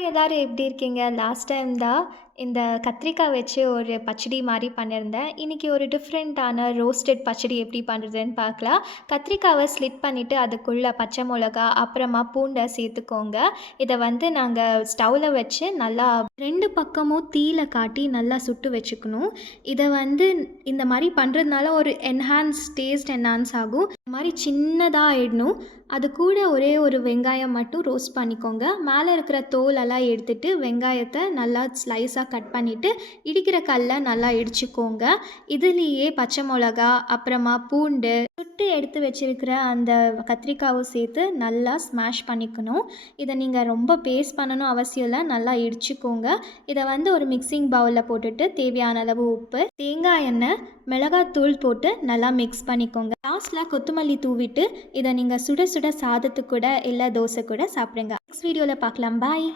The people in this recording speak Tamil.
ஹாய் எல்லாரும் எப்படி இருக்கீங்க? லாஸ்ட் டைம் தான் இந்த கத்திரிக்காய் வச்சு ஒரு பச்சடி மாரி பண்ணியிருந்தேன். இன்னைக்கு ஒரு டிஃப்ரெண்ட்டான ரோஸ்டட் பச்சடி எப்படி பண்ணுறதுன்னு பார்க்கலாம். கத்திரிக்காவ ஸ்லிட் பண்ணிட்டு அதுக்குள்ள பச்சை மொளகா, அப்புறமா பூண்ட சேர்த்துக்கோங்க. இத வந்து நாங்க ஸ்டவ்ல வச்சு நல்லா 2 பக்கமும் தீயில காட்டி நல்லா சுட்டு வச்சுக்கணும். இத வந்து இந்த மாரி பண்றதுனால ஒரு டேஸ்ட் என்ஹான்ஸ் ஆகும். இந்த மாரி சின்னதா ஆயிடணும். அது கூட ஒரே ஒரு வெங்காயம் மட்டும் ரோஸ்ட் பண்ணிக்கோங்க. மேலே இருக்கிற தோலெல்லாம் எடுத்துட்டு வெங்காயத்தை நல்லா ஸ்லைஸாக கட் பண்ணிவிட்டு இடிக்கிற கல்ல நல்லா இடிச்சுக்கோங்க. இதுலேயே பச்சை மிளகா, அப்புறமா பூண்டு, சுட்டு எடுத்து வச்சிருக்கிற அந்த கத்திரிக்காவும் சேர்த்து நல்லா ஸ்மாஷ் பண்ணிக்கணும். இதை நீங்கள் ரொம்ப பேஸ்ட் பண்ணணும் அவசியம் இல்லை, நல்லா இடிச்சுக்கோங்க. இதை வந்து ஒரு மிக்சிங் பவுலில் போட்டுட்டு தேவையான அளவு உப்பு, தேங்காய் எண்ணெய், மிளகாத்தூள் போட்டு நல்லா மிக்ஸ் பண்ணிக்கோங்க. லாஸ்ட்டில் கொத்தமல்லி தூவிட்டு இதை நீங்கள் சுட சுட சாதத்து கூட இல்லை தோசை கூட சாப்பிடுங்க. நெக்ஸ்ட் வீடியோவில் பார்க்கலாம். பாய்.